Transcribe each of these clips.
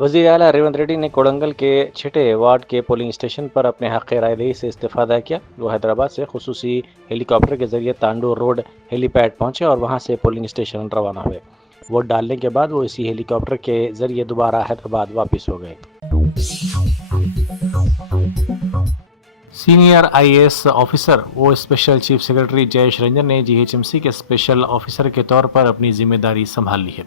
وزیر اعلیٰ ریونت ریڈی نے کوڑنگل کے چھٹے وارڈ کے پولنگ اسٹیشن پر اپنے حق رائے دہی سے استفادہ کیا۔ وہ حیدرآباد سے خصوصی ہیلی کاپٹر کے ذریعے تانڈور روڈ ہیلی پیڈ پہنچے اور وہاں سے پولنگ اسٹیشن روانہ ہوئے۔ ووٹ ڈالنے کے بعد وہ اسی ہیلی کاپٹر کے ذریعے دوبارہ حیدرآباد واپس ہو گئے۔ Senior I A S officer و special chief secretary Jayesh Ranjan نے جی ایچ ایم سی کے اسپیشل آفیسر کے طور پر اپنی ذمہ داری سنبھال لی ہے۔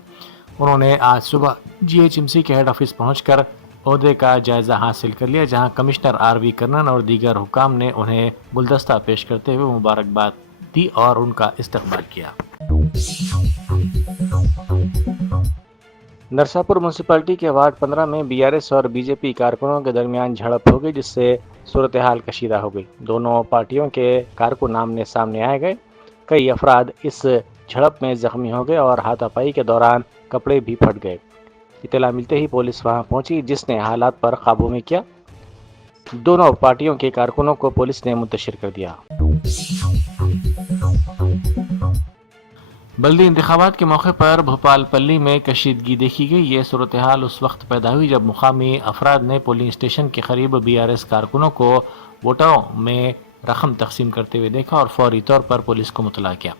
انہوں نے آج صبح جی ایچ ایم سی کے ہیڈ آفس پہنچ کر عہدے کا جائزہ حاصل کر لیا، جہاں کمشنر آر وی کرنن اور دیگر حکام نے انہیں گلدستہ پیش کرتے ہوئے مبارکباد دی اور ان کا استقبال کیا۔ نرساپور میونسپلٹی کے وارڈ 15 میں بی آر ایس اور بی جے پی کارکنوں کے درمیان جھڑپ ہو گئی، جس سے صورتحال کشیدہ ہو گئی۔ دونوں پارٹیوں کے کارکن آمنے سامنے آئے گئے۔ کئی افراد اس جھڑپ میں زخمی ہو گئے اور ہاتھا پائی کے دوران کپڑے بھی پھٹ گئے۔ اطلاع ملتے ہی پولیس وہاں پہنچی، جس نے حالات پر قابو میں کیا۔ دونوں پارٹیوں کے کارکنوں کو پولیس نے منتشر کر دیا۔ بلدی انتخابات کے موقع پر بھوپال پلی میں کشیدگی دیکھی گئی۔ یہ صورتحال اس وقت پیدا ہوئی جب مقامی افراد نے پولنگ اسٹیشن کے قریب بی آر ایس کارکنوں کو ووٹروں میں رقم تقسیم کرتے ہوئے دیکھا اور فوری طور پر پولیس کو مطلع کیا۔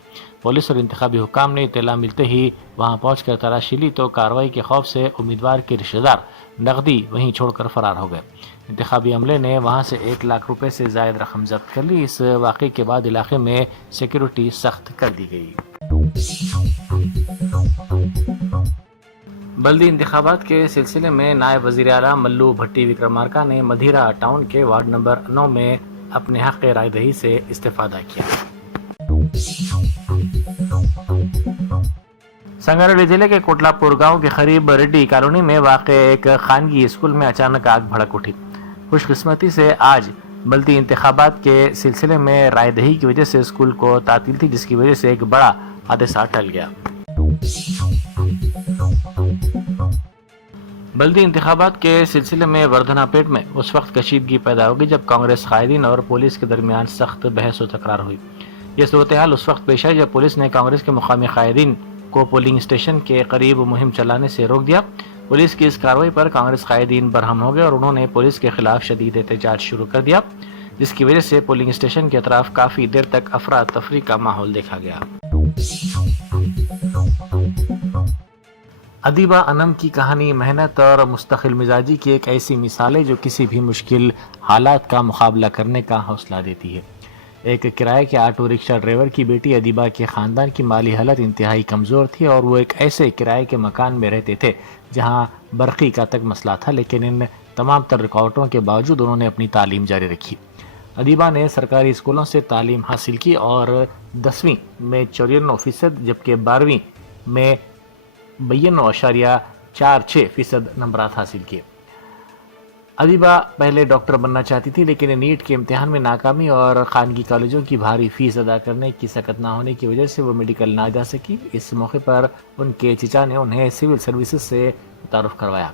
پولیس اور انتخابی حکام نے اطلاع ملتے ہی وہاں پہنچ کر تلاشی لی تو کارروائی کے خوف سے امیدوار کے رشتہ دار نقدی وہیں چھوڑ کر فرار ہو گئے۔ انتخابی عملے نے وہاں سے 1 لاکھ روپے سے زائد رقم ضبط کر لی۔ اس واقعے کے بعد علاقے میں سیکیورٹی سخت کر دی گئی۔ بلدی انتخابات کے سلسلے میں نائب وزیر اعلیٰ ملو بھٹی وکرمارکا نے مدھیرا ٹاؤن کے وارڈ نمبر 9 میں اپنے حق رائے دہی سے استفادہ کیا۔ سنگاریڈی ضلع کے کوٹلا پور گاؤں کے قریب ریڈی کالونی میں واقع ایک خانگی اسکول میں اچانک آگ بھڑک اٹھی۔ خوش قسمتی سے آج بلدی انتخابات کے سلسلے میں رائے دہی کی وجہ سے اسکول کو تعطیل تھی، جس کی وجہ سے ایک بڑا حادثہ ٹل گیا۔ بلدی انتخابات کے سلسلے میں وردھنا پیٹ میں اس وقت کشیدگی پیدا ہوگی جب کانگریس قائدین اور پولیس کے درمیان سخت بحث و تکرار ہوئی۔ یہ صورتحال اس وقت پیش آئی جب پولیس نے کانگریس کے مقامی قائدین کو پولنگ اسٹیشن کے قریب مہم چلانے سے روک دیا۔ پولیس کی اس کارروائی پر کانگریس قائدین برہم ہو گئے اور انہوں نے پولیس کے خلاف شدید احتجاج شروع کر دیا، جس کی وجہ سے پولنگ اسٹیشن کے اطراف کافی دیر تک افراتفری کا ماحول دیکھا گیا۔ ادیبہ انم کی کہانی محنت اور مستقل مزاجی کی ایک ایسی مثال ہے جو کسی بھی مشکل حالات کا مقابلہ کرنے کا حوصلہ دیتی ہے۔ ایک کرائے کے آٹو رکشہ ڈرائیور کی بیٹی ادیبہ کے خاندان کی مالی حالت انتہائی کمزور تھی اور وہ ایک ایسے کرائے کے مکان میں رہتے تھے جہاں برقی کا تک مسئلہ تھا، لیکن ان تمام تر رکاوٹوں کے باوجود انہوں نے اپنی تعلیم جاری رکھی۔ ادیبہ نے سرکاری اسکولوں سے تعلیم حاصل کی اور 10ویں میں 94% جبکہ 12ویں میں 92.46% نمبرات حاصل کیے۔ ادیبہ پہلے ڈاکٹر بننا چاہتی تھی، لیکن نیٹ کے امتحان میں ناکامی اور خانگی کالجوں کی بھاری فیس ادا کرنے کی سکت نہ ہونے کی وجہ سے وہ میڈیکل نہ جا سکی۔ اس موقع پر ان کے چچا نے انہیں سول سروسز سے متعارف کروایا۔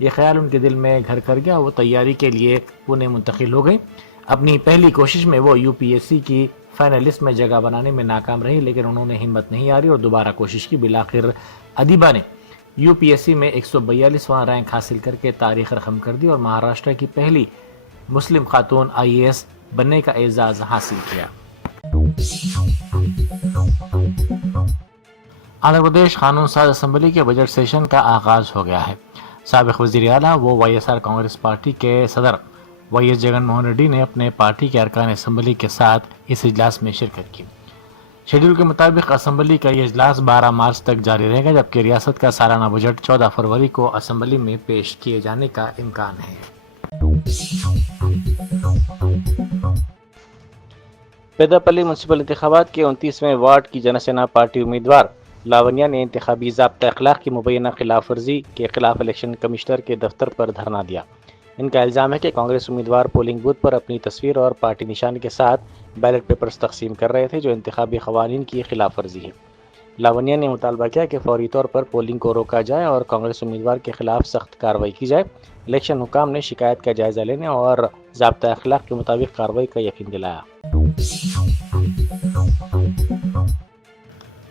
یہ خیال ان کے دل میں گھر کر گیا، وہ تیاری کے لیے پونے منتقل ہو گئی۔ اپنی پہلی کوشش میں وہ یو پی ایس سی کی فائنلسٹ میں جگہ بنانے میں ناکام رہی، لیکن انہوں نے ہمت نہیں ہاری اور دوبارہ کوشش کی۔ بالآخر ادیبہ نے یو پی ایس سی میں 142واں رینک حاصل کر کے تاریخ رقم کر دی اور مہاراشٹر کی پہلی مسلم خاتون آئی اے ایس بننے کا اعزاز حاصل کیا۔ آندھرا پردیش قانون ساز اسمبلی کے بجٹ سیشن کا آغاز ہو گیا ہے۔ سابق وزیر اعلیٰ و Y S R Congress party کے صدر وائی ایس جگن موہن ریڈی نے اپنے پارٹی کے ارکان اسمبلی کے ساتھ اس اجلاس میں شرکت کی۔ شیڈول کے مطابق اسمبلی کا یہ اجلاس 12 مارچ تک جاری رہے گا، جبکہ ریاست کا سالانہ بجٹ 14 فروری کو اسمبلی میں پیش کیے جانے کا امکان ہے۔ پیداپلی میونسپل انتخابات کے 29ویں وارڈ کی جنسینا پارٹی امیدوار لاونیا نے انتخابی ضابطہ اخلاق کی مبینہ خلاف ورزی کے خلاف الیکشن کمشنر کے دفتر پر دھرنا دیا۔ ان کا الزام ہے کہ کانگریس امیدوار پولنگ بوتھ پر اپنی تصویر اور پارٹی نشان کے ساتھ بیلٹ پیپرز تقسیم کر رہے تھے، جو انتخابی قوانین کی خلاف ورزی ہے۔ لاونیا نے مطالبہ کیا کہ فوری طور پر پولنگ کو روکا جائے اور کانگریس امیدوار کے خلاف سخت کارروائی کی جائے۔ الیکشن حکام نے شکایت کا جائزہ لینے اور ضابطہ اخلاق کے مطابق کارروائی کا یقین دلایا۔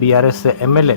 BRS MLA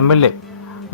MLA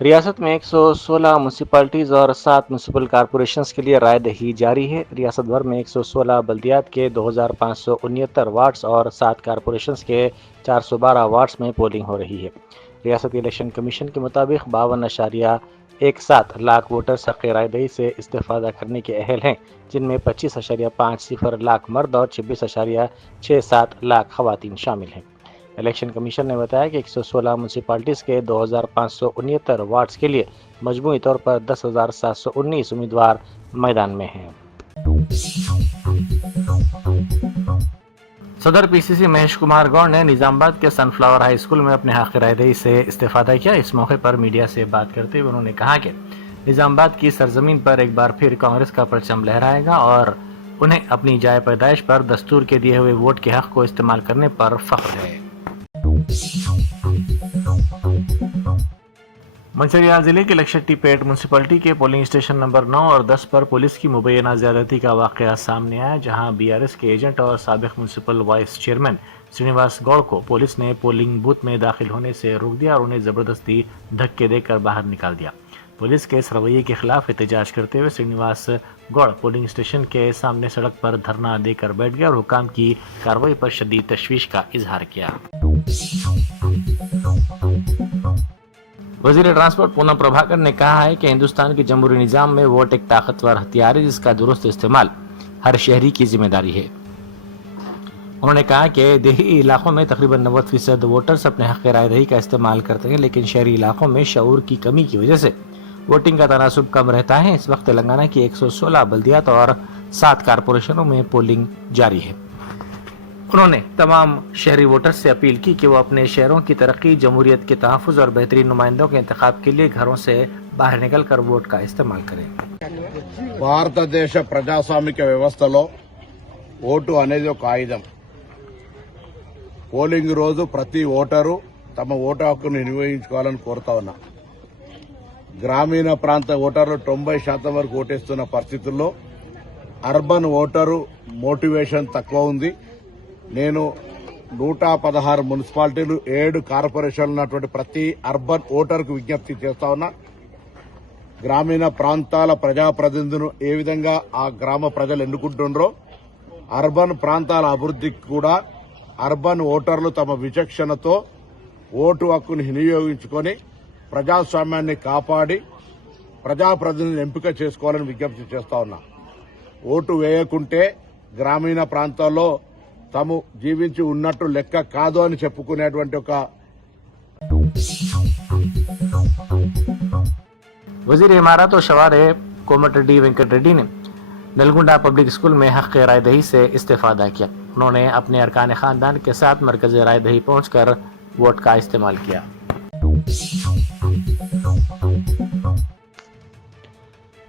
ریاست میں 116 میونسپلٹیز اور 7 میونسپل کارپوریشنز کے لیے رائے دہی جاری ہے۔ ریاست بھر میں 116 بلدیات کے 2569 وارڈز اور 7 کارپوریشنز کے 412 وارڈز میں پولنگ ہو رہی ہے۔ ریاستی الیکشن کمیشن کے مطابق 52.17 لاکھ ووٹرز حق رائے دہی سے استفادہ کرنے کے اہل ہیں، جن میں 25.50 لاکھ مرد اور 26.67 لاکھ خواتین شامل ہیں۔ الیکشن کمیشن نے بتایا کہ 116 میونسپلٹیز کے 2569 وارڈز کے لیے مجموعی طور پر 10,719 امیدوار میدان میں ہیں۔ صدر پی سی سی مہیش کمار گوڑ نے نظام آباد کے سن فلاور ہائی اسکول میں اپنے حق رائے دہی سے استفادہ کیا۔ اس موقع پر میڈیا سے بات کرتے ہوئے انہوں نے کہا کہ نظام آباد کی سرزمین پر ایک بار پھر کانگریس کا پرچم لہرائے گا اور انہیں اپنی جائے پیدائش پر دستور کے دیے ہوئے ووٹ کے حق کو استعمال کرنے پر فخر ہے۔ منچریال ضلع کے لکشٹی پیٹ میونسپلٹی کے پولنگ اسٹیشن نمبر 9 اور 10 پر پولیس کی مبینہ زیادتی کا واقعہ سامنے آیا، جہاں بی آر ایس کے ایجنٹ اور سابق میونسپل وائس چیئرمین سرینیواس گوڑ کو پولیس نے پولنگ بوتھ میں داخل ہونے سے روک دیا اور انہیں زبردستی دھکے دے کر باہر نکال دیا۔ پولیس کے اس رویے کے خلاف احتجاج کرتے ہوئے سرینیواس گوڑ پولنگ اسٹیشن کے سامنے سڑک پر دھرنا دے کر بیٹھ گیا اور حکام کی کارروائی پر شدید تشویش کا اظہار کیا۔ وزیر ٹرانسپورٹ پونم پربھاکر نے کہا ہے کہ ہندوستان کے جمہوری نظام میں ووٹ ایک طاقتور ہتھیار ہے، جس کا درست استعمال ہر شہری کی ذمہ داری ہے۔ انہوں نے کہا کہ دیہی علاقوں میں تقریباً 90% ووٹرز اپنے حق رائے دہی کا استعمال کرتے ہیں، لیکن شہری علاقوں میں شعور کی کمی کی وجہ سے ووٹنگ کا تناسب کم رہتا ہے۔ اس وقت تلنگانہ کی 116 بلدیات اور 7 کارپوریشنوں میں پولنگ جاری ہے۔ انہوں نے تمام شہری ووٹرز سے اپیل کی کہ وہ اپنے شہروں کی ترقی، جمہوریت کے تحفظ اور بہترین نمائندوں کے انتخاب کے لیے گھروں سے باہر نکل کر ووٹ کا استعمال کریں۔ భారతదేశ ప్రజాస్వామిక వ్యవస్థలో ఓటు అనేది ఒక ఆయుధం. పోలింగ్ రోజు ప్రతి ఓటరు తమ ఓటు హక్కును వినియోగించుకోవాలని కోరుతా ఉన్నా. గ్రామీణ ప్రాంత ఓటర్లు 90% వరకు ఓటేస్తున్న పరిస్థితుల్లో అర్బన్ ఓటరు మోటివేషన్ తక్కువ ఉంది. నేను 116 మున్సిపాలిటీలు 7 కార్పొరేషన్లు ఉన్నటువంటి ప్రతి అర్బన్ ఓటర్కు విజ్ఞప్తి చేస్తా ఉన్నా. గ్రామీణ ప్రాంతాల ప్రజాప్రతినిధులను ఏ విధంగా ఆ గ్రామ ప్రజలు ఎన్నుకుంటుండ్రో అర్బన్ ప్రాంతాల అభివృద్ధికి కూడా అర్బన్ ఓటర్లు తమ విచక్షణతో ఓటు హక్కును వినియోగించుకొని ప్రజాస్వామ్యాన్ని కాపాడి ప్రజాప్రతినిధులను ఎంపిక చేసుకోవాలని విజ్ఞప్తి చేస్తా ఉన్నా. ఓటు వేయకుంటే గ్రామీణ ప్రాంతాల్లో తాము జీవించి ఉన్నట్టు లెక్క కాదు అని చెప్పుకునేటువంటి ఒక وزیر امارات و شوارے کومٹ ریڈی وینکٹ ریڈی نے نلگنڈا پبلک اسکول میں حق رائے دہی سے استفادہ کیا۔ انہوں نے اپنے ارکان خاندان کے ساتھ مرکز رائے دہی پہنچ کر ووٹ کا استعمال کیا۔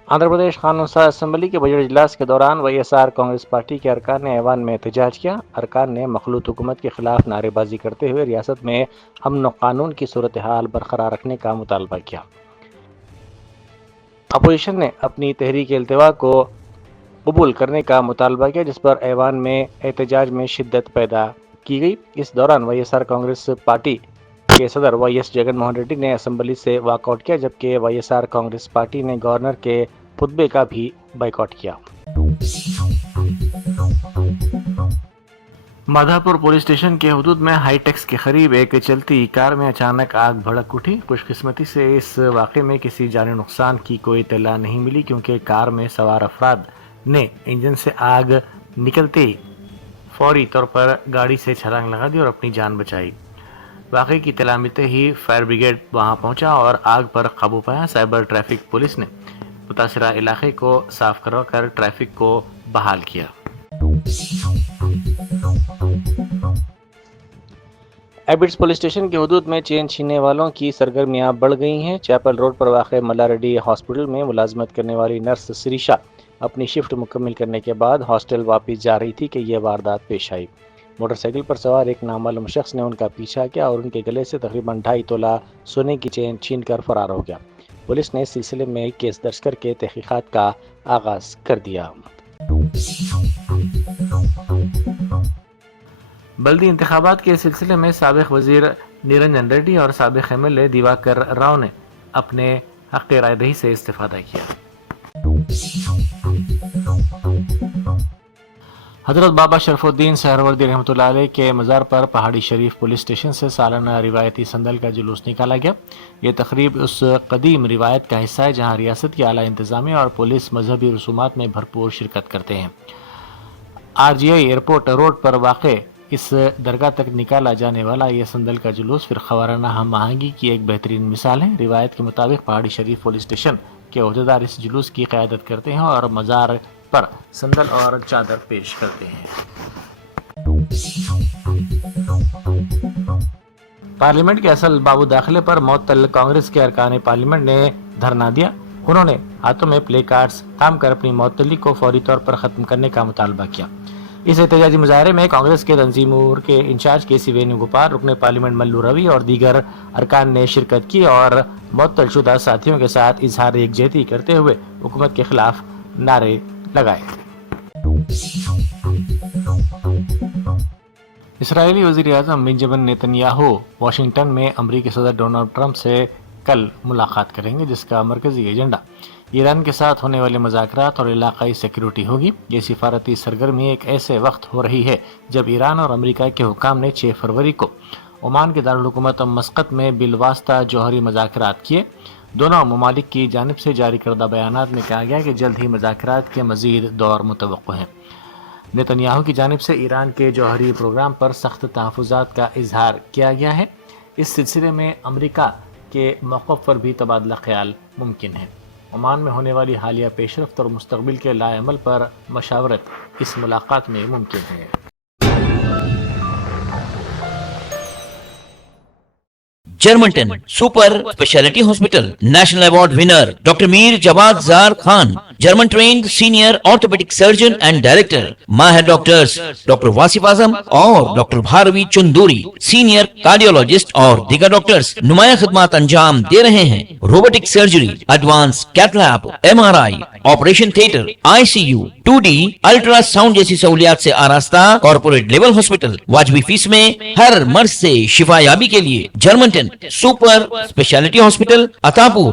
آندھرا پردیش قانون ساز اسمبلی کے بجٹ اجلاس کے دوران Y S R Congress party کے ارکان نے ایوان میں احتجاج کیا۔ ارکان نے مخلوط حکومت کے خلاف نعرے بازی کرتے ہوئے ریاست میں امن و قانون کی صورتحال برقرار رکھنے کا مطالبہ کیا۔ اپوزیشن نے اپنی تحریک التوا کو قبول کرنے کا مطالبہ کیا، جس پر ایوان میں احتجاج میں شدت پیدا کی گئی۔ اس دوران Y S R Congress party کے صدر وائی ایس جگن موہن ریڈی نے اسمبلی سے واک آؤٹ کیا، جبکہ Y S R Congress party نے گورنر کے خطبے کا بھی بائیکاٹ کیا۔ مادھاپور پولیس اسٹیشن کے حدود میں ہائی ٹیکس کے قریب ایک چلتی کار میں اچانک آگ بھڑک اٹھی۔ خوش قسمتی سے اس واقعے میں کسی جانی نقصان کی کوئی اطلاع نہیں ملی، کیونکہ کار میں سوار افراد نے انجن سے آگ نکلتے ہی فوری طور پر گاڑی سے چھلانگ لگا دی اور اپنی جان بچائی۔ واقعے کی اطلاع ملتے ہی فائر بریگیڈ وہاں پہنچا اور آگ پر قابو پایا۔ سائبر ٹریفک پولیس نے متاثرہ علاقے کو صاف کروا کر ٹریفک کو بحال کیا۔ ایبٹس پولیس اسٹیشن کے حدود میں چین چھیننے والوں کی سرگرمیاں بڑھ گئی ہیں۔ چیپل روڈ پر واقع ملا ریڈی ہاسپٹل میں ملازمت کرنے والی نرس سریشا اپنی شفٹ مکمل کرنے کے بعد ہاسٹل واپس جا رہی تھی کہ یہ واردات پیش آئی۔ موٹر سائیکل پر سوار ایک نامعلوم شخص نے ان کا پیچھا کیا اور ان کے گلے سے تقریباً 2.5 تولہ سونے کی چین چھین کر فرار ہو گیا۔ پولیس نے اس سلسلے میں کیس درج کر کے تحقیقات کا آغاز کر دیا۔ بلدی انتخابات کے سلسلے میں سابق وزیر نرنجن ریڈی اور سابق M L A Diwakar Rao نے اپنے حق رائے دہی سے استفادہ کیا۔ حضرت بابا شرف الدین سہروردی رحمۃ اللہ علیہ کے مزار پر پہاڑی شریف پولیس اسٹیشن سے سالانہ روایتی سندل کا جلوس نکالا گیا۔ یہ تقریب اس قدیم روایت کا حصہ ہے جہاں ریاست کی اعلیٰ انتظامیہ اور پولیس مذہبی رسومات میں بھرپور شرکت کرتے ہیں۔ RGI ایئرپورٹ روڈ پر واقع اس درگاہ تک نکالا جانے والا یہ سندل کا جلوس پھر خوارانہ ہم آہنگی کی ایک بہترین مثال ہے۔ روایت کے مطابق پہاڑی شریف پولیس اسٹیشن کے عہدیدار اس جلوس کی قیادت کرتے ہیں اور مزار پر سندل اور چادر پیش کرتے ہیں۔ پارلیمنٹ کے اصل باب داخلے پر معطل کانگریس کے ارکان پارلیمنٹ نے دھرنا دیا۔ انہوں نے ہاتھوں میں پلے کارڈز تھام کر اپنی معطلی کو فوری طور پر ختم کرنے کا مطالبہ کیا۔ اس احتجاجی مظاہرے میں کانگریس کے تنظیم امور کے انچارج KC وینوگوپال، رکن پارلیمنٹ ملو روی اور دیگر ارکان نے شرکت کی اور معطل شدہ ساتھیوں کے ساتھ اظہار یکجہتی کرتے ہوئے حکومت کے خلاف نعرے لگائے۔ اسرائیلی وزیر اعظم بنجمن نیتنیاہو واشنگٹن میں امریکی صدر ڈونلڈ ٹرمپ سے کل ملاقات کریں گے، جس کا مرکزی ایجنڈا ایران کے ساتھ ہونے والے مذاکرات اور علاقائی سیکیورٹی ہوگی۔ یہ سفارتی سرگرمی ایک ایسے وقت ہو رہی ہے جب ایران اور امریکہ کے حکام نے 6 فروری کو عمان کے دارالحکومت مسقط میں بالواسطہ جوہری مذاکرات کیے۔ دونوں ممالک کی جانب سے جاری کردہ بیانات میں کہا گیا کہ جلد ہی مذاکرات کے مزید دور متوقع ہیں۔ نیتنیاہو کی جانب سے ایران کے جوہری پروگرام پر سخت تحفظات کا اظہار کیا گیا ہے۔ اس سلسلے میں امریکہ کے موقف پر بھی تبادلہ خیال ممکن ہے۔ عمان میں ہونے والی حالیہ پیش رفت اور مستقبل کے لائحہ عمل پر مشاورت اس ملاقات میں ممکن ہے۔ Germanten super speciality hospital national award winner doctor Mir Jawad Zar Khan, German trained senior orthopaedic surgeon and director, ماہر ڈاکٹرز ڈاکٹر واصف اعظم اور doctor Bharavi Chanduri, senior cardiologist اور دیگر ڈاکٹرز نمایاں خدمات انجام دے رہے ہیں۔ Robotic surgery, advance cath lab, MRI، operation theatre, ICU، 2D ultrasound جیسی سہولیات سے آراستہ کارپوریٹ لیول ہاسپٹل، واجبی فیس میں ہر مرض سے شفا یابی کے لیے جرمنٹن سپر اسپیشلٹی ہاسپٹل، عطاپور۔